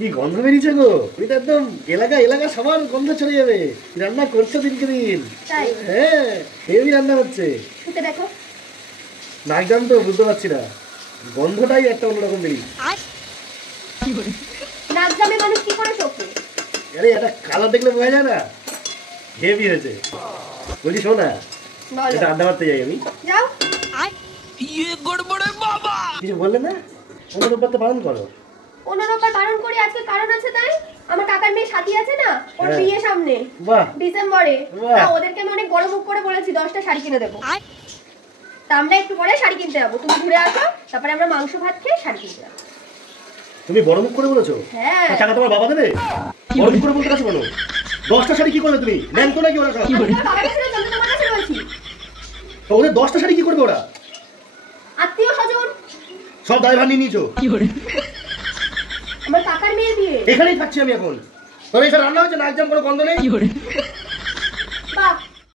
কি গন্ধ বেরিয়েছে গো? এটা একদম এলাকা এলাকা সবার গন্ধ ছড়ে যাবে। রান্না করছো দিনকে দিন। হ্যাঁ, হেভি রান্না হচ্ছে। দেখো নাক জাম তো বুঝতে পারছি না, গন্ধটাই একটা অন্যরকম বেরিয়েছে। নাক জামে মানুষ কি করে শোকে? আরে এটা কালার দেখলে বোঝা যায় না, হেভি হয়েছে। বলছি শোনা, এটা আড্ডা মারতে যাই আমি। যাও। কিছু বললে না? অন্য রোববার তো পালন করো। অন্য রোববার পালন করি, আজকে কারণ আছে তাই। আমার কাকার মেয়ে সাথী আছে না, ওর হ্যাঁ। বিয়ে সামনে বাহ, ডিসেম্বরে। বাহ। তা ওদেরকে আমি অনেক বড় মুখ করে বলেছি 10টা শাড়ি কিনে দেবো। তা আমরা একটু পরে শাড়ি কিনতে যাবো, তুমি ঘুরে আসো, তারপরে আমরা মাংস ভাত খেয়ে শাড়ি কিনতে যাবো। তুমি বড় মুখ করে বলেছো? হ্যাঁ। টাকা তোমার বাবা দেবে? বড় মুখ করে বলতে কাছে বলো। 10টা শাড়ি কি করবে তুমি? নেন তো নাকি ওরা সব? আমার বাবার কাছে না, আমি তোমার কাছে বলছি। তো ওদের 10টা শাড়ি কি করবে ওরা? আত্মীয় স্বজন সব দায়ভার নিয়ে নিয়েছো। আমার কাকার মেয়ের বিয়ে। এখানেই থাকছি আমি এখন। তবে এসব রান্না হচ্ছে, নাক জাম কোনো গন্ধ নেই।